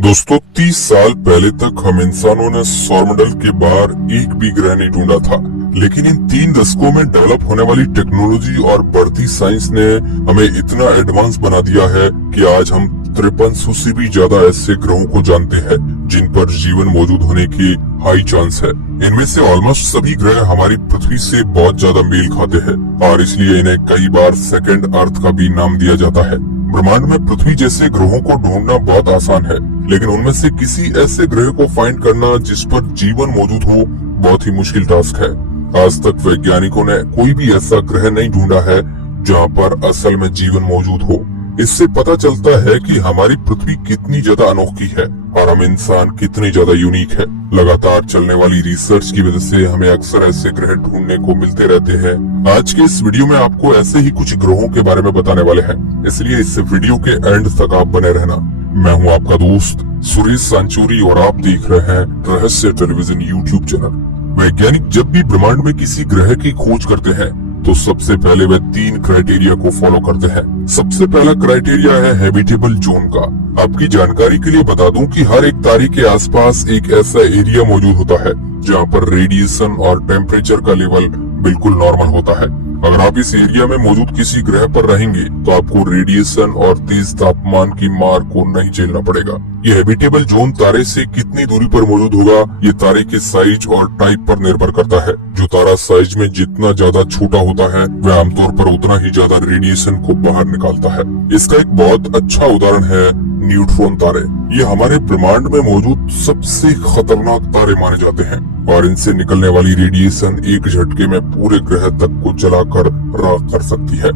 दोस्तों 30 साल पहले तक हम इंसानों ने सौरमंडल के बाहर एक भी ग्रह नहीं ढूंढा था, लेकिन इन 3 दशकों में डेवलप होने वाली टेक्नोलॉजी और बढ़ती साइंस ने हमें इतना एडवांस बना दिया है कि आज हम 5300 से भी ज्यादा ऐसे ग्रहों को जानते हैं जिन पर जीवन मौजूद होने की हाई चांस है। इनमें से ऑलमोस्ट सभी ग्रह हमारी पृथ्वी से बहुत ज्यादा मेल खाते हैं और इसलिए इन्हें कई बार सेकंड अर्थ का भी नाम दिया जाता है। ब्रह्मांड में पृथ्वी जैसे ग्रहों को ढूंढना बहुत आसान है, लेकिन उनमें से किसी ऐसे ग्रह को फाइंड करना जिस पर जीवन मौजूद हो बहुत ही मुश्किल टास्क है। आज तक वैज्ञानिकों ने कोई भी ऐसा ग्रह नहीं ढूंढा है जहां पर असल में जीवन मौजूद हो। इससे पता चलता है कि हमारी पृथ्वी कितनी ज्यादा अनोखी है और हम इंसान कितनी ज्यादा यूनिक है। लगातार चलने वाली रिसर्च की वजह से हमें अक्सर ऐसे ग्रह ढूंढने को मिलते रहते हैं। आज के इस वीडियो में आपको ऐसे ही कुछ ग्रहों के बारे में बताने वाले हैं, इसलिए इस वीडियो के एंड तक आप बने रहना। मैं हूं आपका दोस्त सुरेश सांचोरी और आप देख रहे हैं रहस्य टेलीविजन यूट्यूब चैनल। वैज्ञानिक जब भी ब्रह्मांड में किसी ग्रह की खोज करते हैं तो सबसे पहले वे 3 क्राइटेरिया को फॉलो करते हैं। सबसे पहला क्राइटेरिया है हैबिटेबल जोन का। आपकी जानकारी के लिए बता दूं कि हर एक तारे के आसपास एक ऐसा एरिया मौजूद होता है जहां पर रेडिएशन और टेम्परेचर का लेवल बिल्कुल नॉर्मल होता है। अगर आप इस एरिया में मौजूद किसी ग्रह पर रहेंगे तो आपको रेडिएशन और तेज तापमान की मार को नहीं झेलना पड़ेगा। ये हैबिटेबल जोन तारे से कितनी दूरी पर मौजूद होगा ये तारे के साइज और टाइप पर निर्भर करता है। जो तारा साइज में जितना ज्यादा छोटा होता है वह आमतौर पर उतना ही ज्यादा रेडिएशन को बाहर निकालता है। इसका एक बहुत अच्छा उदाहरण है न्यूट्रॉन तारे। ये हमारे ब्रह्मांड में मौजूद सबसे खतरनाक तारे माने जाते हैं और इनसे निकलने वाली रेडिएशन एक झटके में पूरे ग्रह तक को जलाकर राख कर सकती है।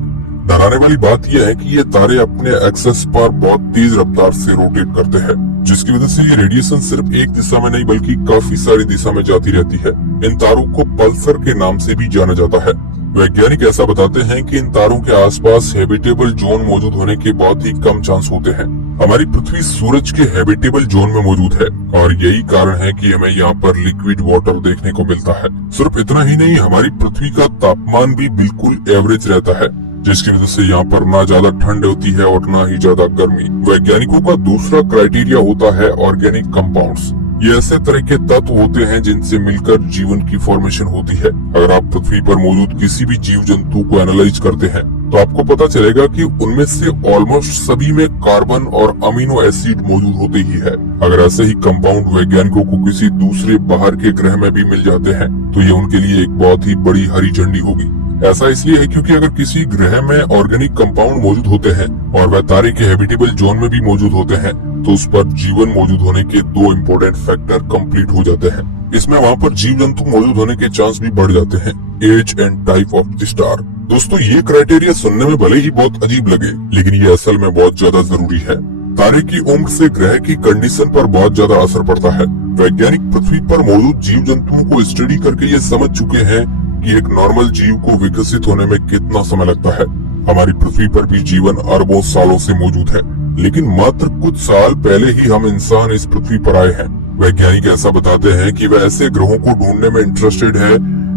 डराने वाली बात यह है कि ये तारे अपने एक्सेस पर बहुत तेज रफ्तार से रोटेट करते हैं, जिसकी वजह से ये रेडिएशन सिर्फ एक दिशा में नहीं बल्कि काफी सारी दिशा में जाती रहती है। इन तारों को पल्सर के नाम से भी जाना जाता है। वैज्ञानिक ऐसा बताते हैं कि इन तारों के आसपास हैबिटेबल जोन मौजूद होने के बहुत ही कम चांस होते हैं। हमारी पृथ्वी सूरज के हैबिटेबल जोन में मौजूद है और यही कारण है कि हमें यहाँ पर लिक्विड वाटर देखने को मिलता है। सिर्फ इतना ही नहीं, हमारी पृथ्वी का तापमान भी बिल्कुल एवरेज रहता है, जिसकी वजह से यहाँ पर ना ज्यादा ठंड होती है और ना ही ज्यादा गर्मी। वैज्ञानिकों का दूसरा क्राइटेरिया होता है ऑर्गेनिक कंपाउंड्स। ये ऐसे तरह के तत्व होते हैं जिनसे मिलकर जीवन की फॉर्मेशन होती है। अगर आप पृथ्वी पर मौजूद किसी भी जीव जंतु को एनालाइज करते हैं तो आपको पता चलेगा कि उनमें से ऑलमोस्ट सभी में कार्बन और अमीनो एसिड मौजूद होते ही है। अगर ऐसे ही कंपाउंड वैज्ञानिकों को किसी दूसरे बाहर के ग्रह में भी मिल जाते हैं तो ये उनके लिए एक बहुत ही बड़ी हरी झंडी होगी। ऐसा इसलिए है क्योंकि अगर किसी ग्रह में ऑर्गेनिक कंपाउंड मौजूद होते हैं और वह तारे के हैबिटेबल जोन में भी मौजूद होते हैं तो उस पर जीवन मौजूद होने के 2 इम्पोर्टेंट फैक्टर कंप्लीट हो जाते हैं। इसमें वहाँ पर जीव जंतु मौजूद होने के चांस भी बढ़ जाते हैं। Age and type of the star. दोस्तों ये क्राइटेरिया सुनने में भले ही बहुत अजीब लगे, लेकिन ये असल में बहुत ज्यादा जरूरी है। तारे की उम्र से ग्रह की कंडीशन पर बहुत ज्यादा असर पड़ता है। वैज्ञानिक पृथ्वी पर मौजूद जीव जंतुओं को स्टडी करके ये समझ चुके हैं कि एक नॉर्मल जीव को विकसित होने में कितना समय लगता है। हमारी पृथ्वी पर भी जीवन अरबों सालों से मौजूद है, लेकिन मात्र कुछ साल पहले ही हम इंसान इस पृथ्वी पर आए हैं। वैज्ञानिक ऐसा बताते हैं कि वह ऐसे ग्रहों को ढूंढने में इंटरेस्टेड है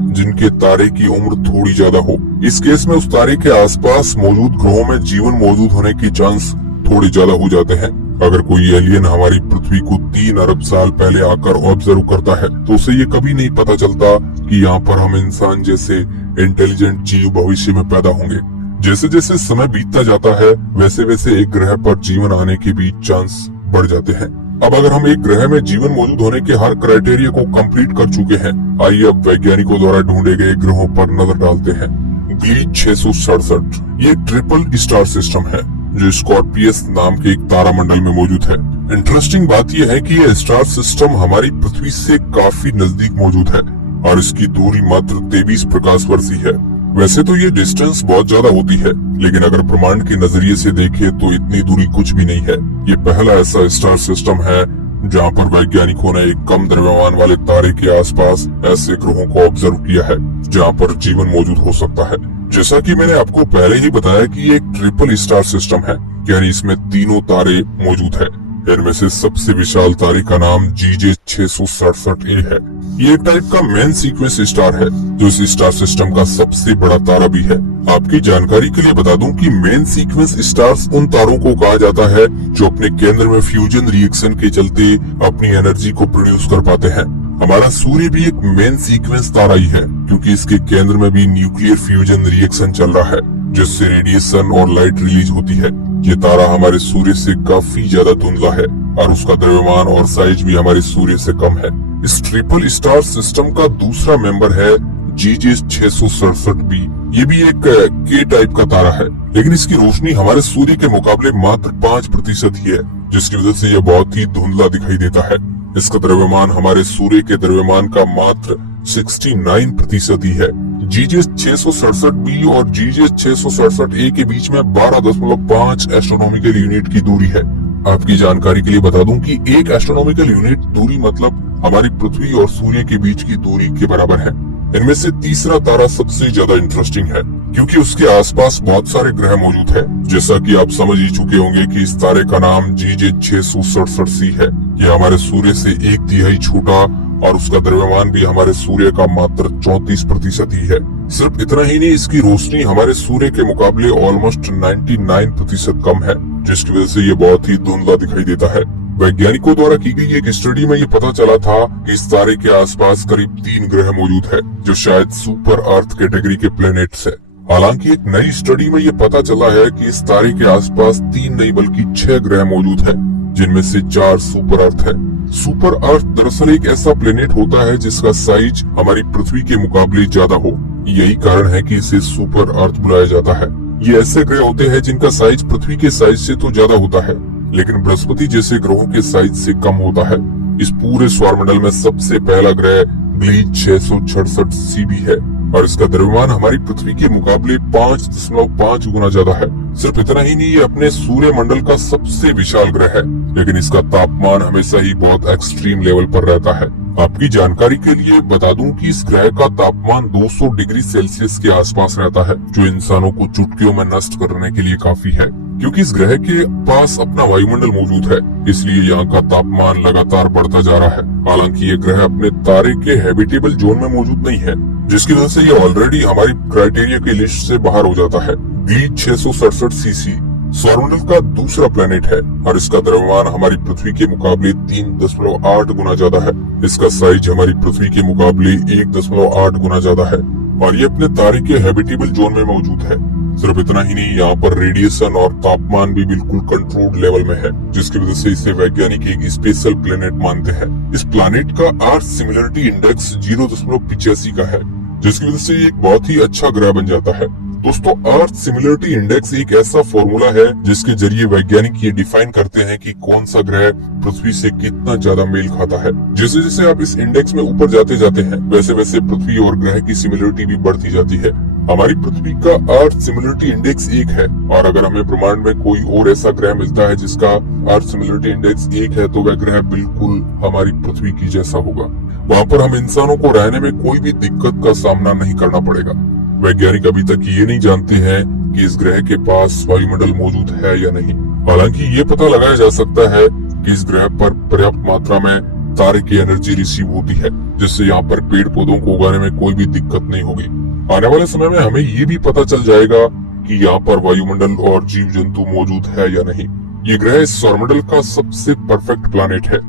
जिनके तारे की उम्र थोड़ी ज्यादा हो। इस केस में उस तारे के आसपास मौजूद ग्रहों में जीवन मौजूद होने की चांस थोड़े ज्यादा हो जाते हैं। अगर कोई एलियन हमारी पृथ्वी को 3 अरब साल पहले आकर ऑब्जर्व करता है तो उसे ये कभी नहीं पता चलता कि यहाँ पर हम इंसान जैसे इंटेलिजेंट जीव भविष्य में पैदा होंगे। जैसे जैसे समय बीतता जाता है वैसे वैसे एक ग्रह पर जीवन आने के भी चांस बढ़ जाते हैं। अब अगर हम एक ग्रह में जीवन मौजूद होने के हर क्राइटेरिया को कंप्लीट कर चुके हैं, आइए अब वैज्ञानिकों द्वारा ढूंढे गए ग्रहों पर नजर डालते हैं। ग्लीड 667 ये ट्रिपल स्टार सिस्टम है जो स्कॉर्पियस नाम के एक तारा मंडल में मौजूद है। इंटरेस्टिंग बात यह है कि यह स्टार सिस्टम हमारी पृथ्वी से काफी नजदीक मौजूद है और इसकी दूरी मात्र 23 प्रकाश वर्ष ही है। वैसे तो ये डिस्टेंस बहुत ज्यादा होती है, लेकिन अगर ब्रह्मांड के नजरिए से देखें तो इतनी दूरी कुछ भी नहीं है। ये पहला ऐसा स्टार सिस्टम है जहाँ पर वैज्ञानिकों ने एक कम द्रव्यमान वाले तारे के आसपास ऐसे ग्रहों को ऑब्जर्व किया है जहाँ पर जीवन मौजूद हो सकता है। जैसा कि मैंने आपको पहले ही बताया कि ये एक ट्रिपल स्टार सिस्टम है, यानी इसमें तीनों तारे मौजूद है। इनमें से सबसे विशाल तारे का नाम GJ667A है। ये एक टाइप का मेन सीक्वेंस स्टार है जो इस स्टार सिस्टम का सबसे बड़ा तारा भी है। आपकी जानकारी के लिए बता दूं कि मेन सीक्वेंस स्टार्स उन तारों को कहा जाता है जो अपने केंद्र में फ्यूजन रिएक्शन के चलते अपनी एनर्जी को प्रोड्यूस कर पाते हैं। हमारा सूर्य भी एक मेन सीक्वेंस तारा ही है क्योंकि इसके केंद्र में भी न्यूक्लियर फ्यूजन रिएक्शन चल रहा है जिससे रेडिएशन और लाइट रिलीज होती है। ये तारा हमारे सूर्य से काफी ज्यादा धुंधला है और उसका द्रव्यमान और साइज भी हमारे सूर्य से कम है। इस ट्रिपल स्टार सिस्टम का दूसरा मेंबर है GJ667B। ये भी एक के टाइप का तारा है लेकिन इसकी रोशनी हमारे सूर्य के मुकाबले मात्र 5% ही है जिसकी वजह से यह बहुत ही धुंधला दिखाई देता है। इसका द्रव्यमान हमारे सूर्य के द्रव्यमान का मात्र 69% ही है। GJ667B और GJ667A के बीच में 12.5 एस्ट्रोनॉमिकल यूनिट की दूरी है। आपकी जानकारी के लिए बता दूं कि एक एस्ट्रोनॉमिकल यूनिट दूरी मतलब हमारी पृथ्वी और सूर्य के बीच की दूरी के बराबर है। इनमें से तीसरा तारा सबसे ज्यादा इंटरेस्टिंग है क्योंकि उसके आसपास बहुत सारे ग्रह मौजूद है। जैसा कि आप समझ ही चुके होंगे कि इस तारे का नाम GJ667C है। यह हमारे सूर्य से 1/3 छोटा और उसका द्रव्यमान भी हमारे सूर्य का मात्र 34% ही है। सिर्फ इतना ही नहीं, इसकी रोशनी हमारे सूर्य के मुकाबले ऑलमोस्ट 99% कम है जिसकी वजह से ये बहुत ही धुंधला दिखाई देता है। वैज्ञानिकों द्वारा की गई एक स्टडी में ये पता चला था कि इस तारे के आसपास करीब 3 ग्रह मौजूद है जो शायद सुपर अर्थ कैटेगरी के प्लेनेट्स है। हालांकि एक नई स्टडी में ये पता चला है कि इस तारे के आसपास 3 नहीं बल्कि 6 ग्रह मौजूद है जिनमें से 4 सुपर अर्थ है। सुपर अर्थ दरअसल एक ऐसा प्लेनेट होता है जिसका साइज हमारी पृथ्वी के मुकाबले ज्यादा हो। यही कारण है कि इसे सुपर अर्थ बुलाया जाता है। ये ऐसे ग्रह होते हैं जिनका साइज पृथ्वी के साइज से तो ज्यादा होता है लेकिन बृहस्पति जैसे ग्रहों के साइज से कम होता है। इस पूरे सौरमंडल में सबसे पहला ग्रह ग्लीच 666 भी है और इसका द्रव्यमान हमारी पृथ्वी के मुकाबले 5.5 गुना ज्यादा है। सिर्फ इतना ही नहीं, ये अपने सूर्य मंडल का सबसे विशाल ग्रह है लेकिन इसका तापमान हमेशा ही बहुत एक्सट्रीम लेवल पर रहता है। आपकी जानकारी के लिए बता दूं कि इस ग्रह का तापमान 200 डिग्री सेल्सियस के आसपास रहता है जो इंसानों को चुटकियों में नष्ट करने के लिए काफी है। क्योंकि इस ग्रह के पास अपना वायुमंडल मौजूद है इसलिए यहाँ का तापमान लगातार बढ़ता जा रहा है। हालांकि ये ग्रह अपने तारे के हैबिटेबल जोन में मौजूद नहीं है जिसकी वजह से ये ऑलरेडी हमारी क्राइटेरिया की लिस्ट से बाहर हो जाता है। ग्लीच 667 सौरमंडल का दूसरा प्लेनेट है और इसका द्रव्यमान हमारी पृथ्वी के मुकाबले 3.8 गुना ज्यादा है। इसका साइज हमारी पृथ्वी के मुकाबले 1.8 गुना ज्यादा है और ये अपने तारे के हैबिटेबल जोन में मौजूद है। सिर्फ इतना ही नहीं, यहाँ पर रेडिएशन और तापमान भी बिल्कुल कंट्रोल्ड लेवल में है जिसकी वजह से इसे वैज्ञानिक एक स्पेशल प्लेनेट मानते हैं। इस प्लेनेट का अर्थ सिमिलरिटी इंडेक्स 0.85 का है जिसकी वजह से ये एक बहुत ही अच्छा ग्रह बन जाता है। दोस्तों, अर्थ सिमिलरिटी इंडेक्स एक ऐसा फॉर्मूला है जिसके जरिए वैज्ञानिक ये डिफाइन करते हैं कि कौन सा ग्रह पृथ्वी से कितना ज्यादा मेल खाता है। जैसे जैसे आप इस इंडेक्स में ऊपर जाते जाते हैं वैसे वैसे पृथ्वी और ग्रह की सिमिलरिटी भी बढ़ती जाती है। हमारी पृथ्वी का अर्थ सिमिलरिटी इंडेक्स 1 है और अगर हमें ब्रह्मांड में कोई और ऐसा ग्रह मिलता है जिसका अर्थ सिमिलरिटी इंडेक्स 1 है तो वह ग्रह बिल्कुल हमारी पृथ्वी की जैसा होगा। वहाँ पर हम इंसानों को रहने में कोई भी दिक्कत का सामना नहीं करना पड़ेगा। वैज्ञानिक अभी तक ये नहीं जानते हैं कि इस ग्रह के पास वायुमंडल मौजूद है या नहीं। हालांकि ये पता लगाया जा सकता है कि इस ग्रह पर पर्याप्त मात्रा में तारे की एनर्जी रिसीव होती है जिससे यहाँ पर पेड़ पौधों को उगाने में कोई भी दिक्कत नहीं होगी। आने वाले समय में हमें ये भी पता चल जाएगा कि यहाँ पर वायुमंडल और जीव जंतु मौजूद है या नहीं। ये ग्रह इस सौरमंडल का सबसे परफेक्ट प्लैनेट है।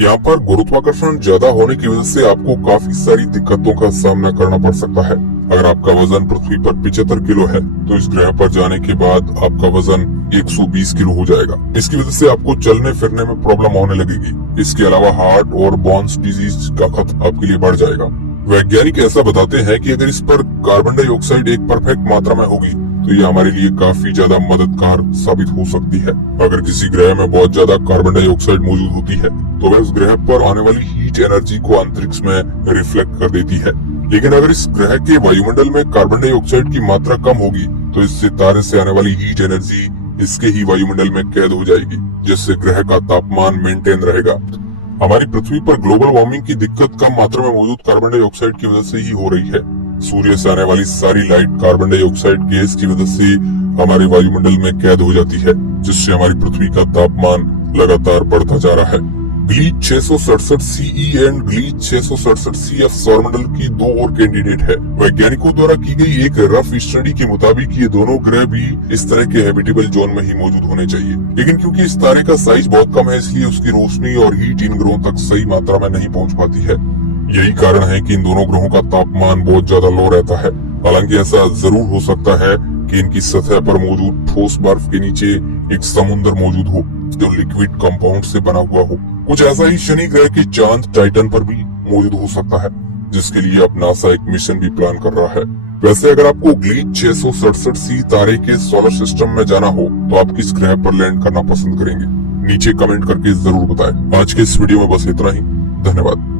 यहाँ पर गुरुत्वाकर्षण ज्यादा होने की वजह से आपको काफी सारी दिक्कतों का सामना करना पड़ सकता है। अगर आपका वजन पृथ्वी पर 75 किलो है तो इस ग्रह पर जाने के बाद आपका वजन 120 किलो हो जाएगा। इसकी वजह से आपको चलने फिरने में प्रॉब्लम होने लगेगी। इसके अलावा हार्ट और बोन्स डिजीज का खतरा आपके लिए बढ़ जाएगा। वैज्ञानिक ऐसा बताते हैं कि अगर इस पर कार्बन डाइऑक्साइड एक परफेक्ट मात्रा में होगी तो ये हमारे लिए काफी ज्यादा मददगार साबित हो सकती है। अगर किसी ग्रह में बहुत ज्यादा कार्बन डाइऑक्साइड मौजूद होती है तो वह उस ग्रह पर आने वाली हीट एनर्जी को अंतरिक्ष में रिफ्लेक्ट कर देती है। लेकिन अगर इस ग्रह के वायुमंडल में कार्बन डाइऑक्साइड की मात्रा कम होगी तो इस सितारे से आने वाली हीट एनर्जी इसके ही वायुमंडल में कैद हो जाएगी जिससे ग्रह का तापमान मेंटेन रहेगा। हमारी पृथ्वी पर ग्लोबल वार्मिंग की दिक्कत कम मात्रा में मौजूद कार्बन डाइऑक्साइड की वजह से ही हो रही है। सूर्य से आने वाली सारी लाइट कार्बन डाइऑक्साइड गैस की वजह से हमारे वायुमंडल में कैद हो जाती है जिससे हमारी पृथ्वी का तापमान लगातार बढ़ता जा रहा है। Glitch 667 CE and glitch 667 CF सौरमंडल की दो और कैंडिडेट है। वैज्ञानिकों द्वारा की गई एक रफ स्टडी के मुताबिक ये दोनों ग्रह भी इस तरह के हैबिटेबल जोन में ही मौजूद होने चाहिए, लेकिन क्योंकि इस तारे का साइज बहुत कम है, इसलिए उसकी रोशनी और हीट इन ग्रहों तक सही मात्रा में नहीं पहुंच पाती है। यही कारण है कि इन दोनों ग्रहों का तापमान बहुत ज्यादा लो रहता है। हालांकि ऐसा जरूर हो सकता है कि इनकी सतह पर मौजूद ठोस बर्फ के नीचे एक समुद्र मौजूद हो जो लिक्विड कंपाउंड से बना हुआ हो। कुछ ऐसा ही शनि ग्रह के चांद टाइटन पर भी मौजूद हो सकता है, जिसके लिए अब नासा एक मिशन भी प्लान कर रहा है। वैसे अगर आपको ग्लीच 667 C तारे के सोलर सिस्टम में जाना हो तो आप किस ग्रह पर लैंड करना पसंद करेंगे? नीचे कमेंट करके जरूर बताएं। आज के इस वीडियो में बस इतना ही। धन्यवाद।